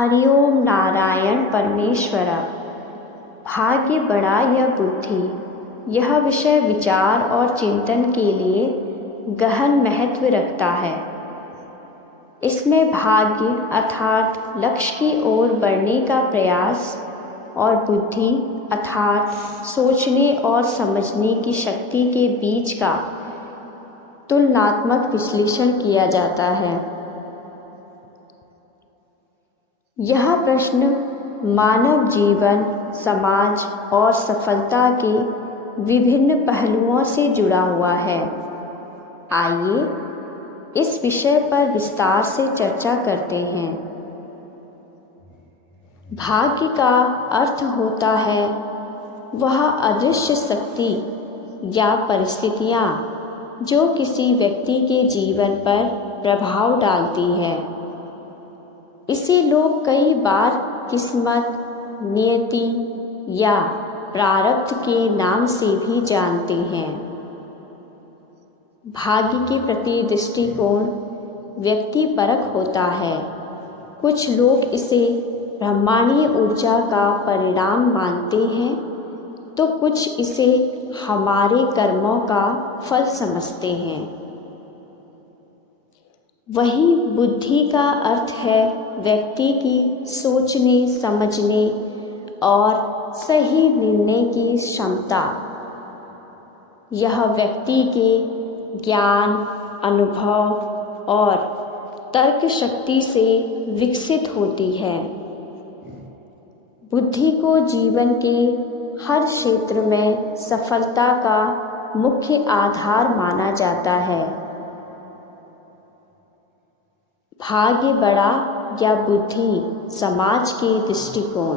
हरिओम नारायण परमेश्वरा। भाग्य बड़ा या बुद्धि, यह विषय विचार और चिंतन के लिए गहन महत्व रखता है। इसमें भाग्य अर्थात लक्ष्य की ओर बढ़ने का प्रयास और बुद्धि अर्थात सोचने और समझने की शक्ति के बीच का तुलनात्मक विश्लेषण किया जाता है। यह प्रश्न मानव जीवन, समाज और सफलता के विभिन्न पहलुओं से जुड़ा हुआ है। आइए इस विषय पर विस्तार से चर्चा करते हैं। भाग्य का अर्थ होता है वह अदृश्य शक्ति या परिस्थितियाँ जो किसी व्यक्ति के जीवन पर प्रभाव डालती है। इसे लोग कई बार किस्मत, नियति या प्रारब्ध के नाम से भी जानते हैं। भाग्य के प्रति दृष्टिकोण व्यक्तिपरक होता है। कुछ लोग इसे ब्रह्मांडीय ऊर्जा का परिणाम मानते हैं तो कुछ इसे हमारे कर्मों का फल समझते हैं। वहीं बुद्धि का अर्थ है व्यक्ति की सोचने, समझने और सही निर्णय की क्षमता। यह व्यक्ति के ज्ञान, अनुभव और तर्क शक्ति से विकसित होती है। बुद्धि को जीवन के हर क्षेत्र में सफलता का मुख्य आधार माना जाता है। भाग्य बड़ा या बुद्धि, समाज के दृष्टिकोण।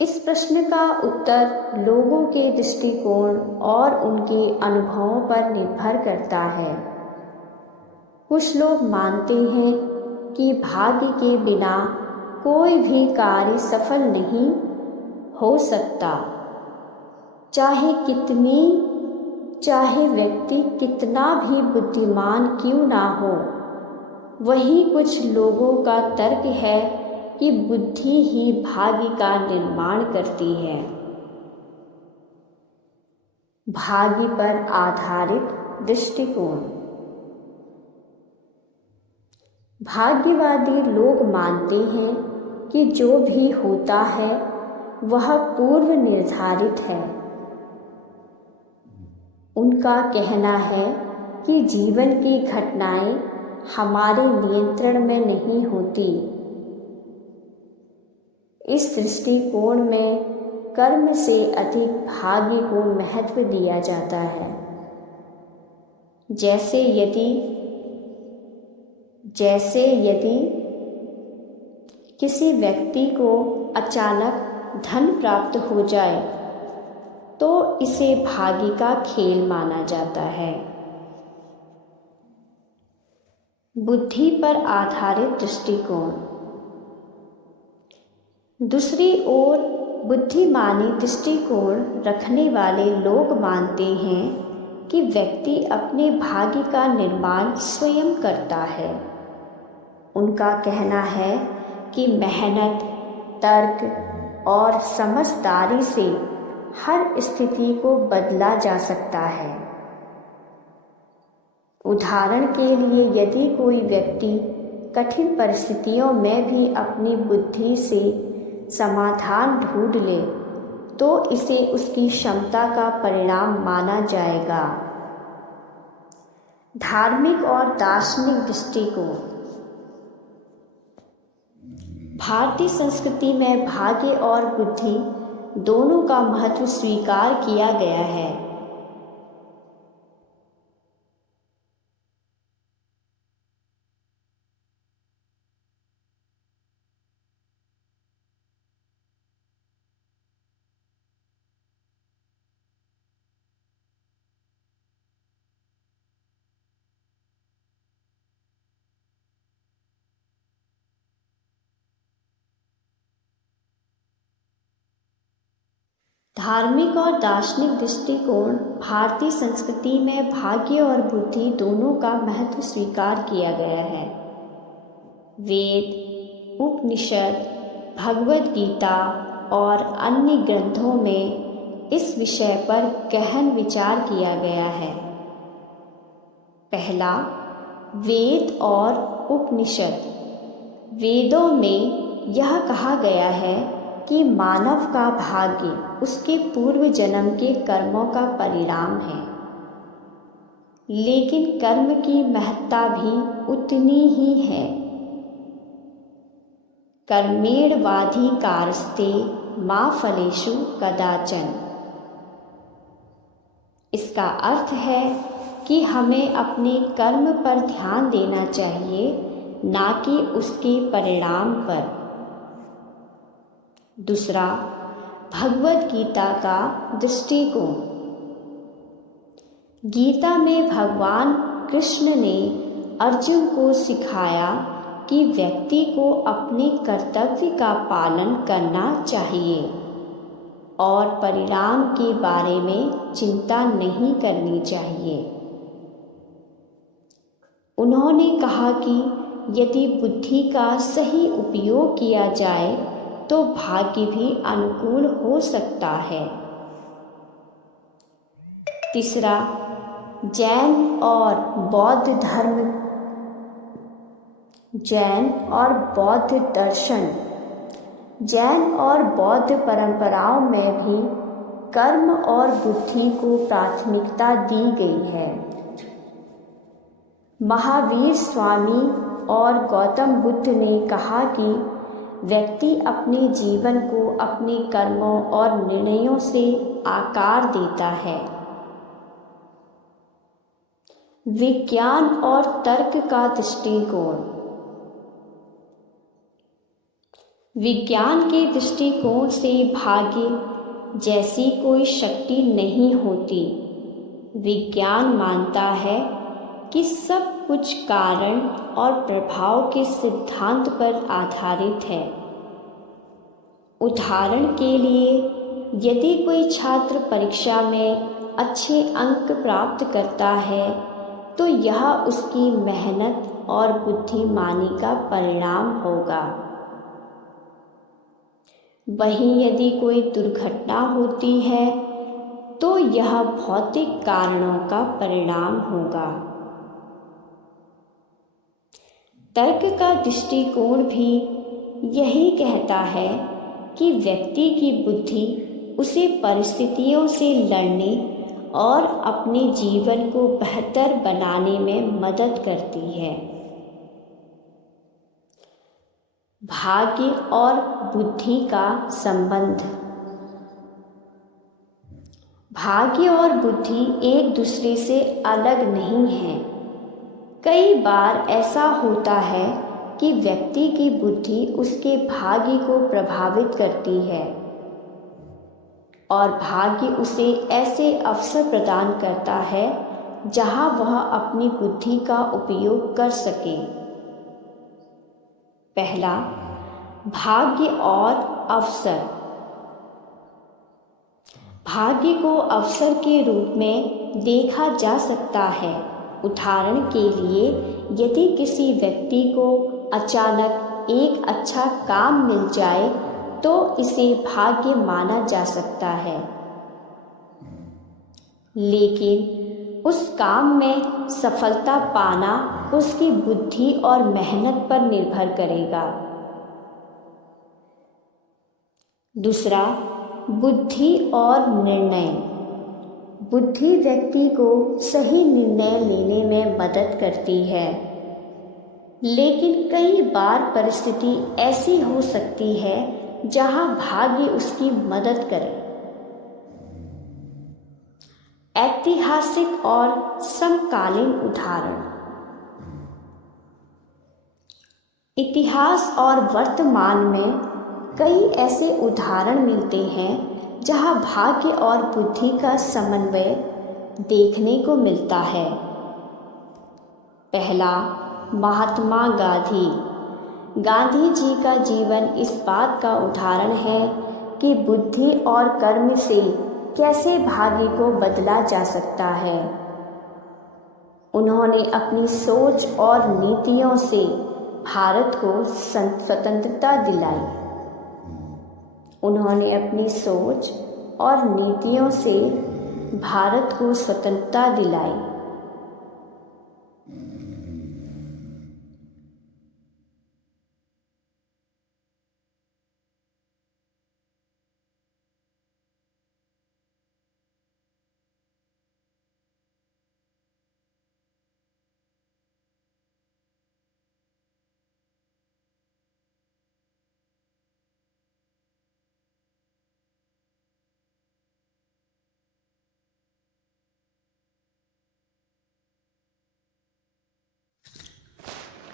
इस प्रश्न का उत्तर लोगों के दृष्टिकोण और उनके अनुभवों पर निर्भर करता है। कुछ लोग मानते हैं कि भाग्य के बिना कोई भी कार्य सफल नहीं हो सकता, चाहे व्यक्ति कितना भी बुद्धिमान क्यों ना हो। वहीं कुछ लोगों का तर्क है कि बुद्धि ही भाग्य का निर्माण करती है। भाग्य पर आधारित दृष्टिकोण। भाग्यवादी लोग मानते हैं कि जो भी होता है वह पूर्व निर्धारित है। उनका कहना है कि जीवन की घटनाएं हमारे नियंत्रण में नहीं होती। इस दृष्टिकोण में कर्म से अधिक भाग्य को महत्व दिया जाता है। जैसे यदि किसी व्यक्ति को अचानक धन प्राप्त हो जाए तो इसे भाग्य का खेल माना जाता है। बुद्धि पर आधारित दृष्टिकोण। दूसरी ओर बुद्धिमानी दृष्टिकोण रखने वाले लोग मानते हैं कि व्यक्ति अपने भाग्य का निर्माण स्वयं करता है। उनका कहना है कि मेहनत, तर्क और समझदारी से हर स्थिति को बदला जा सकता है। उदाहरण के लिए यदि कोई व्यक्ति कठिन परिस्थितियों में भी अपनी बुद्धि से समाधान ढूंढ ले तो इसे उसकी क्षमता का परिणाम माना जाएगा। धार्मिक और दार्शनिक दृष्टिकोण। भारतीय संस्कृति में भाग्य और बुद्धि दोनों का महत्व स्वीकार किया गया है। धार्मिक और दार्शनिक दृष्टिकोण। भारतीय संस्कृति में भाग्य और बुद्धि दोनों का महत्व स्वीकार किया गया है। वेद, उपनिषद, भगवद गीता और अन्य ग्रंथों में इस विषय पर गहन विचार किया गया है। पहला, वेद और उपनिषद। वेदों में यह कहा गया है कि मानव का भाग्य उसके पूर्व जन्म के कर्मों का परिणाम है, लेकिन कर्म की महत्ता भी उतनी ही है। कर्मेणाधिकारस्ते मा फलेषु कदाचन। इसका अर्थ है कि हमें अपने कर्म पर ध्यान देना चाहिए, ना कि उसके परिणाम पर। दूसरा, भगवद गीता का दृष्टिकोण। गीता में भगवान कृष्ण ने अर्जुन को सिखाया कि व्यक्ति को अपने कर्तव्य का पालन करना चाहिए और परिणाम के बारे में चिंता नहीं करनी चाहिए। उन्होंने कहा कि यदि बुद्धि का सही उपयोग किया जाए तो भाग्य भी अनुकूल हो सकता है। तीसरा, जैन और बौद्ध दर्शन। जैन और बौद्ध परंपराओं में भी कर्म और बुद्धि को प्राथमिकता दी गई है। महावीर स्वामी और गौतम बुद्ध ने कहा कि व्यक्ति अपने जीवन को अपने कर्मों और निर्णयों से आकार देता है। विज्ञान और तर्क का दृष्टिकोण। विज्ञान के दृष्टिकोण से भाग्य जैसी कोई शक्ति नहीं होती। विज्ञान मानता है कि सब कुछ कारण और प्रभाव के सिद्धांत पर आधारित है। उदाहरण के लिए, यदि कोई छात्र परीक्षा में अच्छे अंक प्राप्त करता है तो यह उसकी मेहनत और बुद्धिमानी का परिणाम होगा। वहीं यदि कोई दुर्घटना होती है तो यह भौतिक कारणों का परिणाम होगा। तर्क का दृष्टिकोण भी यही कहता है कि व्यक्ति की बुद्धि उसे परिस्थितियों से लड़ने और अपने जीवन को बेहतर बनाने में मदद करती है। भाग्य और बुद्धि का संबंध। भाग्य और बुद्धि एक दूसरे से अलग नहीं हैं। कई बार ऐसा होता है कि व्यक्ति की बुद्धि उसके भाग्य को प्रभावित करती है और भाग्य उसे ऐसे अवसर प्रदान करता है जहां वह अपनी बुद्धि का उपयोग कर सके। पहला, भाग्य और अवसर। भाग्य को अवसर के रूप में देखा जा सकता है। उदाहरण के लिए, यदि किसी व्यक्ति को अचानक एक अच्छा काम मिल जाए तो इसे भाग्य माना जा सकता है, लेकिन उस काम में सफलता पाना उसकी बुद्धि और मेहनत पर निर्भर करेगा। दूसरा, बुद्धि और निर्णय। बुद्धि व्यक्ति को सही निर्णय लेने में मदद करती है, लेकिन कई बार परिस्थिति ऐसी हो सकती है जहां भाग्य उसकी मदद करे। ऐतिहासिक और समकालीन उदाहरण। इतिहास और वर्तमान में कई ऐसे उदाहरण मिलते हैं जहां भाग्य और बुद्धि का समन्वय देखने को मिलता है। पहला, महात्मा गांधी। गांधी जी का जीवन इस बात का उदाहरण है कि बुद्धि और कर्म से कैसे भाग्य को बदला जा सकता है। उन्होंने अपनी सोच और नीतियों से भारत को स्वतंत्रता दिलाई। उन्होंने अपनी सोच और नीतियों से भारत को स्वतंत्रता दिलाई।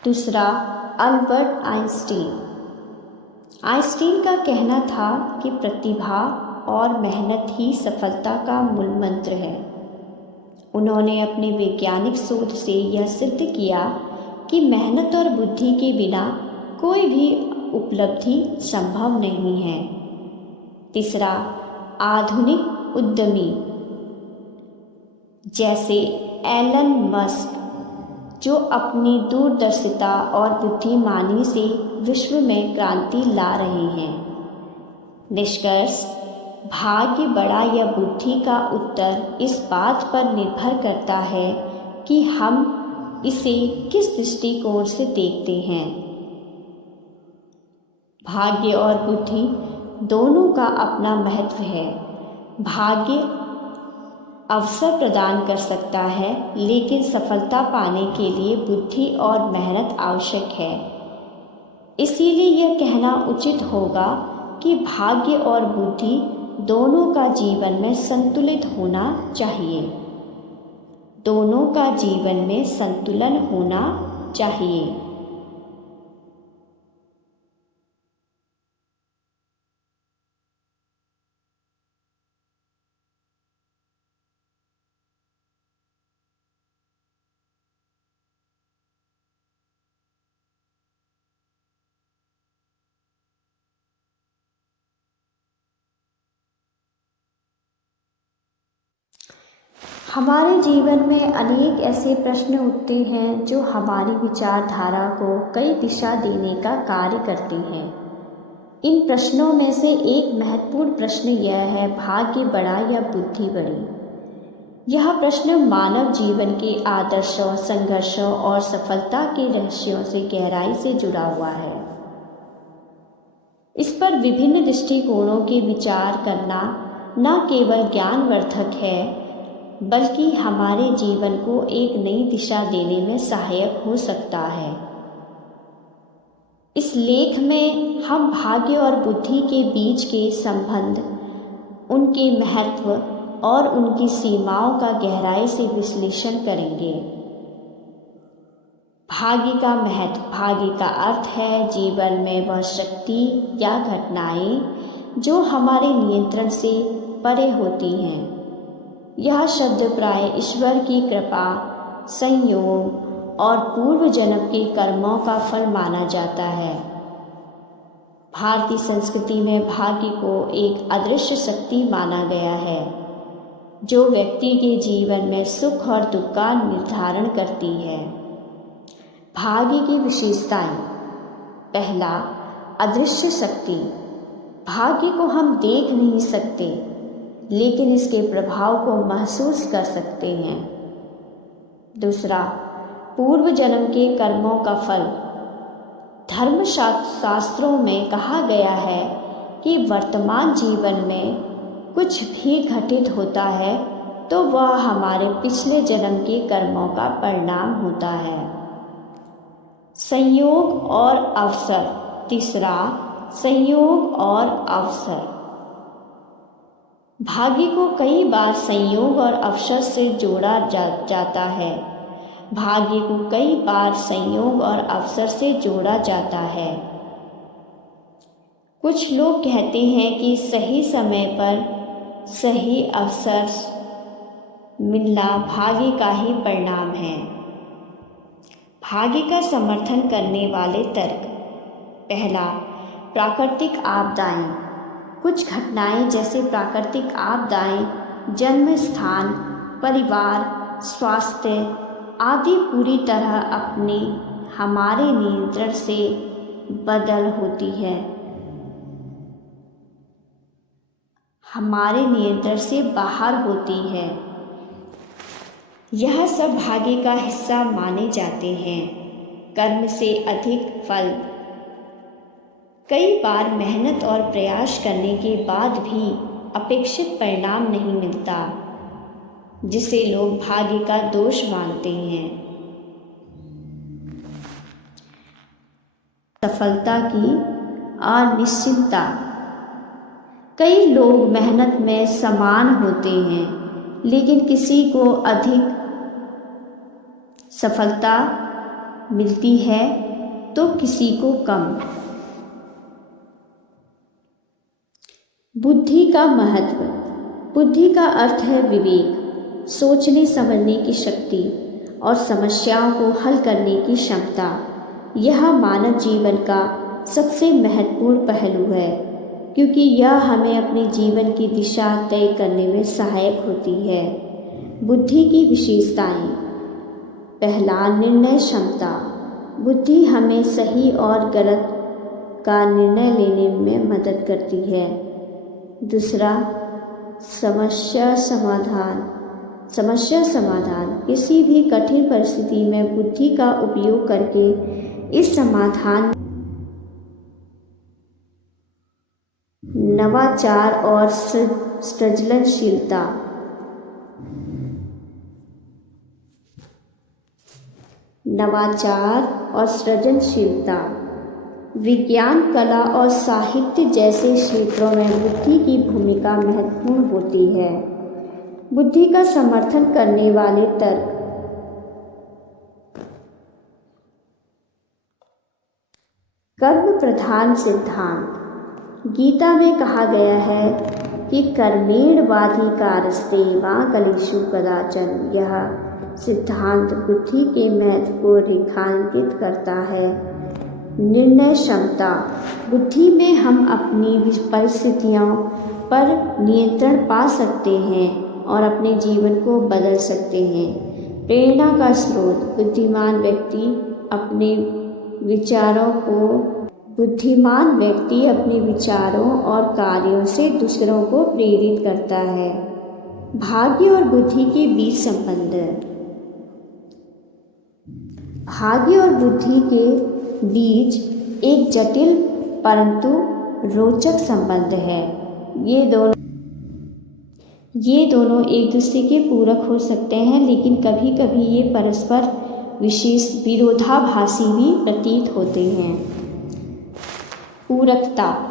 दूसरा, अल्बर्ट आइंस्टीन। आइंस्टीन का कहना था कि प्रतिभा और मेहनत ही सफलता का मूल मंत्र है। उन्होंने अपने वैज्ञानिक शोध से यह सिद्ध किया कि मेहनत और बुद्धि के बिना कोई भी उपलब्धि संभव नहीं है। तीसरा, आधुनिक उद्यमी जैसे एलन मस्क, जो अपनी दूरदर्शिता और बुद्धिमानी से विश्व में क्रांति ला रहे हैं। निष्कर्ष, भाग्य बड़ा या बुद्धि का उत्तर इस बात पर निर्भर करता है कि हम इसे किस दृष्टिकोण से देखते हैं। भाग्य और बुद्धि दोनों का अपना महत्व है। भाग्य अवसर प्रदान कर सकता है, लेकिन सफलता पाने के लिए बुद्धि और मेहनत आवश्यक है। इसीलिए यह कहना उचित होगा कि भाग्य और बुद्धि दोनों का जीवन में संतुलित होना चाहिए। दोनों का जीवन में संतुलन होना चाहिए। हमारे जीवन में अनेक ऐसे प्रश्न उठते हैं जो हमारी विचारधारा को कई दिशा देने का कार्य करते हैं। इन प्रश्नों में से एक महत्वपूर्ण प्रश्न यह है, भाग्य बड़ा या बुद्धि बड़ी? यह प्रश्न मानव जीवन के आदर्शों, संघर्षों और सफलता के रहस्यों से गहराई से जुड़ा हुआ है। इस पर विभिन्न दृष्टिकोणों के विचार करना न केवल ज्ञानवर्धक है, बल्कि हमारे जीवन को एक नई दिशा देने में सहायक हो सकता है। इस लेख में हम भाग्य और बुद्धि के बीच के संबंध, उनके महत्व और उनकी सीमाओं का गहराई से विश्लेषण करेंगे। भाग्य का महत्व। भाग्य का अर्थ है जीवन में वह शक्ति या घटनाएं जो हमारे नियंत्रण से परे होती हैं। यह शब्द प्राय ईश्वर की कृपा, संयोग और पूर्व जन्म के कर्मों का फल माना जाता है। भारतीय संस्कृति में भाग्य को एक अदृश्य शक्ति माना गया है, जो व्यक्ति के जीवन में सुख और दुख का निर्धारण करती है। भाग्य की विशेषताएं। पहला, अदृश्य शक्ति। भाग्य को हम देख नहीं सकते, लेकिन इसके प्रभाव को महसूस कर सकते हैं। दूसरा, पूर्व जन्म के कर्मों का फल। धर्मशास्त्रों में कहा गया है कि वर्तमान जीवन में कुछ भी घटित होता है तो वह हमारे पिछले जन्म के कर्मों का परिणाम होता है। संयोग और अवसर। तीसरा, संयोग और अवसर। भाग्य को कई बार संयोग और अवसर से जोड़ा जाता है। भाग्य को कई बार संयोग और अवसर से जोड़ा जाता है। कुछ लोग कहते हैं कि सही समय पर सही अवसर मिलना भाग्य का ही परिणाम है। भाग्य का समर्थन करने वाले तर्क। पहला, प्राकृतिक आपदाएं। कुछ घटनाएं जैसे प्राकृतिक आपदाएं, जन्म स्थान, परिवार, स्वास्थ्य आदि पूरी तरह अपने हमारे नियंत्रण से बदल होती है, हमारे नियंत्रण से बाहर होती है। यह सब भाग्य का हिस्सा माने जाते हैं। कर्म से अधिक फल। कई बार मेहनत और प्रयास करने के बाद भी अपेक्षित परिणाम नहीं मिलता, जिसे लोग भाग्य का दोष मानते हैं। सफलता की अनिश्चितता। कई लोग मेहनत में समान होते हैं, लेकिन किसी को अधिक सफलता मिलती है तो किसी को कम। बुद्धि का महत्व। बुद्धि का अर्थ है विवेक, सोचने समझने की शक्ति और समस्याओं को हल करने की क्षमता। यह मानव जीवन का सबसे महत्वपूर्ण पहलू है, क्योंकि यह हमें अपने जीवन की दिशा तय करने में सहायक होती है। बुद्धि की विशेषताएं। पहला, निर्णय क्षमता। बुद्धि हमें सही और गलत का निर्णय लेने में मदद करती है। दूसरा, समस्या समाधान। समस्या समाधान। किसी भी कठिन परिस्थिति में बुद्धि का उपयोग करके इस समाधान। नवाचार और सृजनशीलता। नवाचार और सृजनशीलता। विज्ञान, कला और साहित्य जैसे क्षेत्रों में बुद्धि की भूमिका महत्वपूर्ण होती है। बुद्धि का समर्थन करने वाले तर्क। कर्म प्रधान सिद्धांत। गीता में कहा गया है कि कर्मेण-वाधिकारस्ते मा फलेषु कदाचन। यह सिद्धांत बुद्धि के महत्व को रेखांकित करता है। निर्णय क्षमता। बुद्धि में हम अपनी परिस्थितियों पर नियंत्रण पा सकते हैं और अपने जीवन को बदल सकते हैं। प्रेरणा का स्रोत। बुद्धिमान व्यक्ति अपने विचारों और कार्यों से दूसरों को प्रेरित करता है। भाग्य और बुद्धि के बीच संबंध। भाग्य और बुद्धि के बीच एक जटिल परंतु रोचक संबंध है। ये दोनों एक दूसरे के पूरक हो सकते हैं, लेकिन कभी कभी ये परस्पर विरोधाभासी भी प्रतीत होते हैं। पूरकता।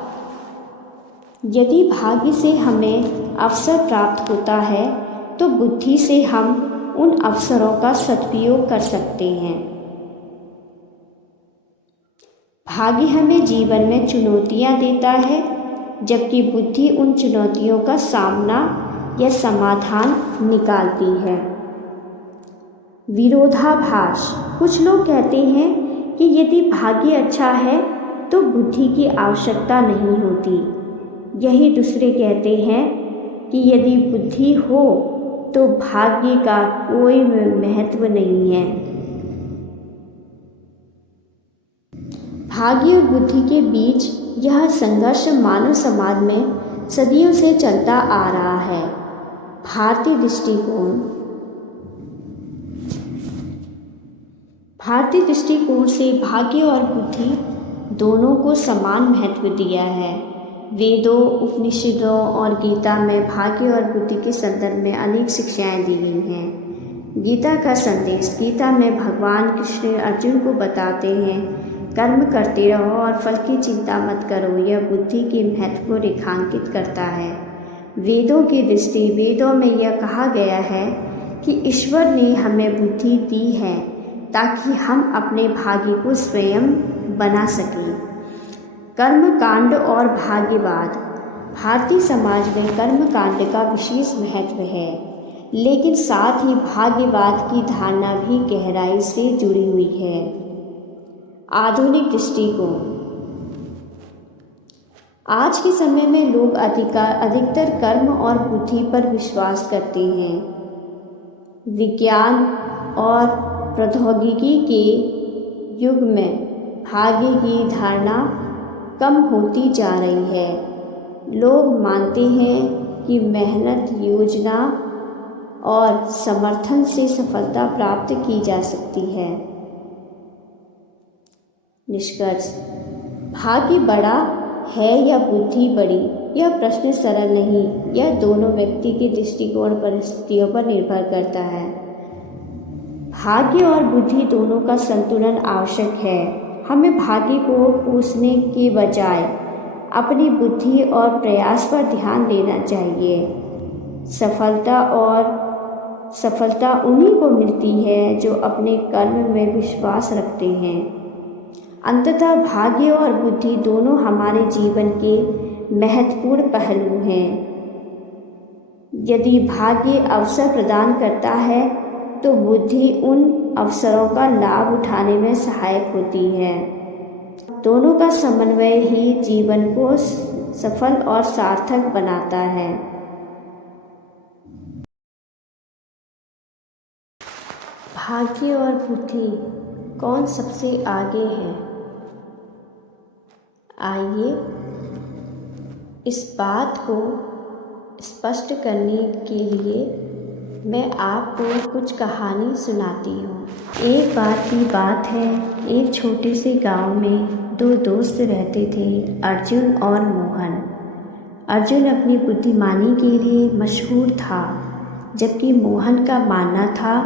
यदि भाग्य से हमें अवसर प्राप्त होता है तो बुद्धि से हम उन अवसरों का सदुपयोग कर सकते हैं। भाग्य हमें जीवन में चुनौतियां देता है, जबकि बुद्धि उन चुनौतियों का सामना या समाधान निकालती है। विरोधाभास। कुछ लोग कहते हैं कि यदि भाग्य अच्छा है तो बुद्धि की आवश्यकता नहीं होती। यही दूसरे कहते हैं कि यदि बुद्धि हो तो भाग्य का कोई महत्व नहीं है। भाग्य और बुद्धि के बीच यह संघर्ष मानव समाज में सदियों से चलता आ रहा है। भारतीय दृष्टिकोण से भाग्य और बुद्धि दोनों को समान महत्व दिया है। वेदों, उपनिषदों और गीता में भाग्य और बुद्धि के संदर्भ में अनेक शिक्षाएं दी गई हैं। गीता का संदेश। गीता में भगवान कृष्ण अर्जुन को बताते हैं, कर्म करते रहो और फल की चिंता मत करो। यह बुद्धि के महत्व को रेखांकित करता है। वेदों की दृष्टि। वेदों में यह कहा गया है कि ईश्वर ने हमें बुद्धि दी है ताकि हम अपने भाग्य को स्वयं बना सकें। कर्म कांड और भाग्यवाद। भारतीय समाज में कर्म कांड का विशेष महत्व है, लेकिन साथ ही भाग्यवाद की धारणा भी गहराई से जुड़ी हुई है। आधुनिक दृष्टिकोण। आज के समय में लोग अधिकतर कर्म और बुद्धि पर विश्वास करते हैं। विज्ञान और प्रौद्योगिकी के युग में भाग्य की धारणा कम होती जा रही है। लोग मानते हैं कि मेहनत, योजना और समर्थन से सफलता प्राप्त की जा सकती है। निष्कर्ष: भाग्य बड़ा है या बुद्धि बड़ी, यह प्रश्न सरल नहीं। यह दोनों व्यक्ति के दृष्टिकोण, परिस्थितियों पर निर्भर करता है। भाग्य और बुद्धि दोनों का संतुलन आवश्यक है। हमें भाग्य को पूछने के बजाय अपनी बुद्धि और प्रयास पर ध्यान देना चाहिए। सफलता उन्हीं को मिलती है जो अपने कर्म में विश्वास रखते हैं। अंततः भाग्य और बुद्धि दोनों हमारे जीवन के महत्वपूर्ण पहलू हैं। यदि भाग्य अवसर प्रदान करता है तो बुद्धि उन अवसरों का लाभ उठाने में सहायक होती है। दोनों का समन्वय ही जीवन को सफल और सार्थक बनाता है। भाग्य और बुद्धि कौन सबसे आगे है? आइए इस बात को स्पष्ट करने के लिए मैं आपको कुछ कहानी सुनाती हूँ। एक बार की बात है, एक छोटे से गांव में दो दोस्त रहते थे, अर्जुन और मोहन। अर्जुन अपनी बुद्धिमानी के लिए मशहूर था, जबकि मोहन का मानना था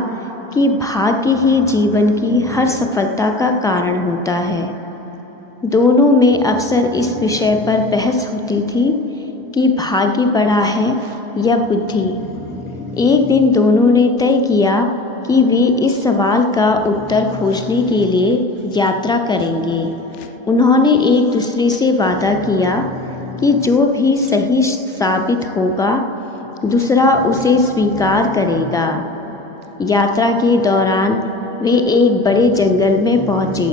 कि भाग्य ही जीवन की हर सफलता का कारण होता है। दोनों में अक्सर इस विषय पर बहस होती थी कि भाग्य बड़ा है या बुद्धि। एक दिन दोनों ने तय किया कि वे इस सवाल का उत्तर खोजने के लिए यात्रा करेंगे। उन्होंने एक दूसरे से वादा किया कि जो भी सही साबित होगा, दूसरा उसे स्वीकार करेगा। यात्रा के दौरान वे एक बड़े जंगल में पहुँचे।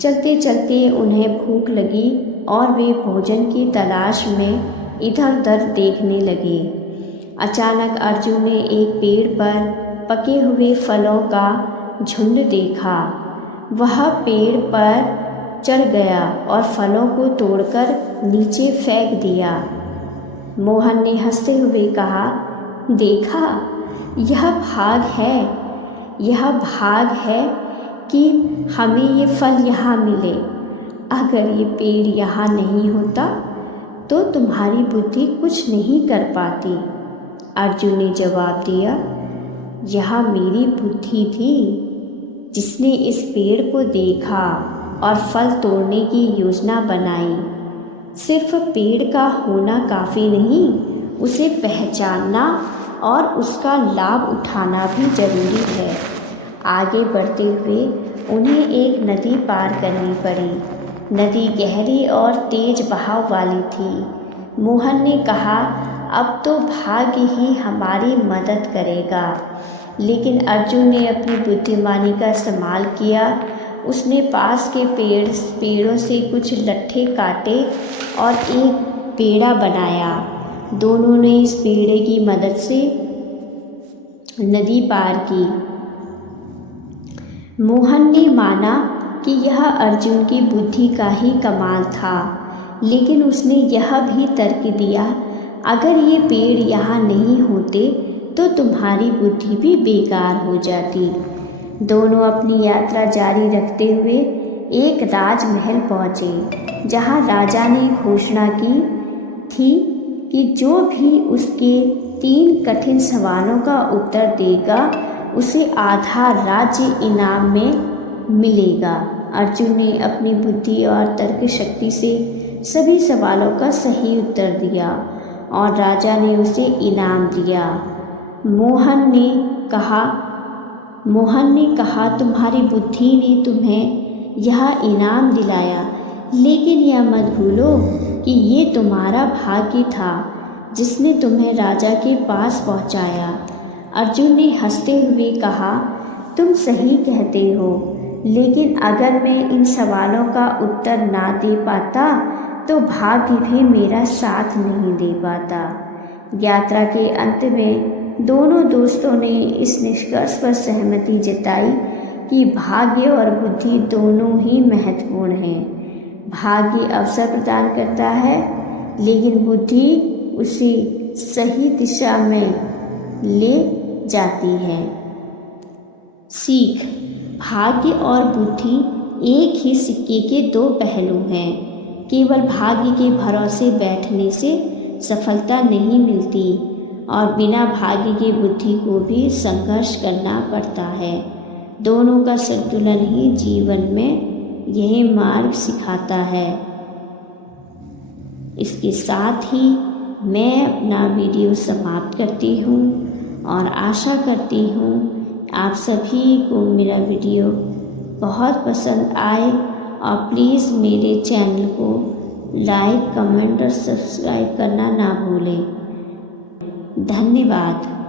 चलते चलते उन्हें भूख लगी और वे भोजन की तलाश में इधर उधर देखने लगे। अचानक अर्जुन ने एक पेड़ पर पके हुए फलों का झुंड देखा। वह पेड़ पर चढ़ गया और फलों को तोड़कर नीचे फेंक दिया। मोहन ने हंसते हुए कहा, देखा, यह भाग है कि हमें ये फल यहाँ मिले। अगर ये पेड़ यहाँ नहीं होता तो तुम्हारी बुद्धि कुछ नहीं कर पाती। अर्जुन ने जवाब दिया, यह मेरी बुद्धि थी जिसने इस पेड़ को देखा और फल तोड़ने की योजना बनाई। सिर्फ पेड़ का होना काफ़ी नहीं, उसे पहचानना और उसका लाभ उठाना भी जरूरी है। आगे बढ़ते हुए उन्हें एक नदी पार करनी पड़ी। नदी गहरी और तेज बहाव वाली थी। मोहन ने कहा, अब तो भाग्य ही हमारी मदद करेगा। लेकिन अर्जुन ने अपनी बुद्धिमानी का इस्तेमाल किया। उसने पास के पेड़ों से कुछ लट्ठे काटे और एक बेड़ा बनाया। दोनों ने इस बेड़े की मदद से नदी पार की। मोहन ने माना कि यह अर्जुन की बुद्धि का ही कमाल था, लेकिन उसने यह भी तर्क दिया, अगर ये पेड़ यहाँ नहीं होते तो तुम्हारी बुद्धि भी बेकार हो जाती। दोनों अपनी यात्रा जारी रखते हुए एक राजमहल पहुँचे, जहाँ राजा ने घोषणा की थी कि जो भी उसके 3 कठिन सवालों का उत्तर देगा उसे आधा राज्य इनाम में मिलेगा। अर्जुन ने अपनी बुद्धि और तर्क शक्ति से सभी सवालों का सही उत्तर दिया और राजा ने उसे इनाम दिया। मोहन ने कहा तुम्हारी बुद्धि ने तुम्हें यह इनाम दिलाया, लेकिन यह मत भूलो कि ये तुम्हारा भाग्य था जिसने तुम्हें राजा के पास पहुंचाया। अर्जुन ने हंसते हुए कहा, तुम सही कहते हो, लेकिन अगर मैं इन सवालों का उत्तर ना दे पाता तो भाग्य भी मेरा साथ नहीं दे पाता। यात्रा के अंत में दोनों दोस्तों ने इस निष्कर्ष पर सहमति जताई कि भाग्य और बुद्धि दोनों ही महत्वपूर्ण हैं। भाग्य अवसर प्रदान करता है, लेकिन बुद्धि उसे सही दिशा में ले जाती है। सीख: भाग्य और बुद्धि एक ही सिक्के के दो पहलू हैं। केवल भाग्य के भरोसे बैठने से सफलता नहीं मिलती और बिना भाग्य के बुद्धि को भी संघर्ष करना पड़ता है। दोनों का संतुलन ही जीवन में यही मार्ग सिखाता है। इसके साथ ही मैं अपना वीडियो समाप्त करती हूँ और आशा करती हूँ आप सभी को मेरा वीडियो बहुत पसंद आए और प्लीज़ मेरे चैनल को लाइक, कमेंट और सब्सक्राइब करना ना भूलें। धन्यवाद।